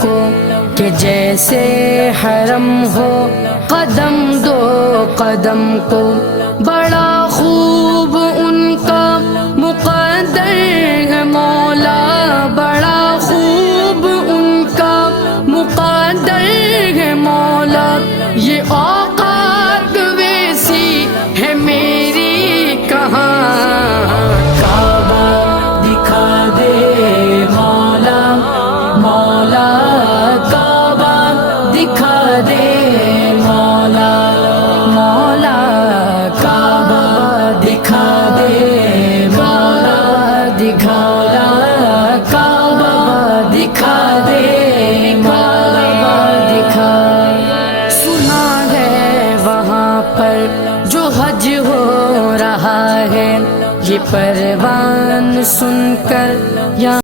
کو کہ جیسے حرم ہو قدم دو قدم کو، بڑا خوب ان کا مقدر ہے مولا، بڑا خوب ان کا مقدر ہے مولا، یہ اوقات ویسی ہے میری کہاں، کعبہ دکھا دے مولا، مولا کعبہ دکھا دے مولا، مولا کعبہ دکھا دے مولا، دکھالا کعبہ دکھا دے مولا، دکھا۔ سنا ہے وہاں پر جو حج ہو رہا ہے، یہ پروان سن کر یا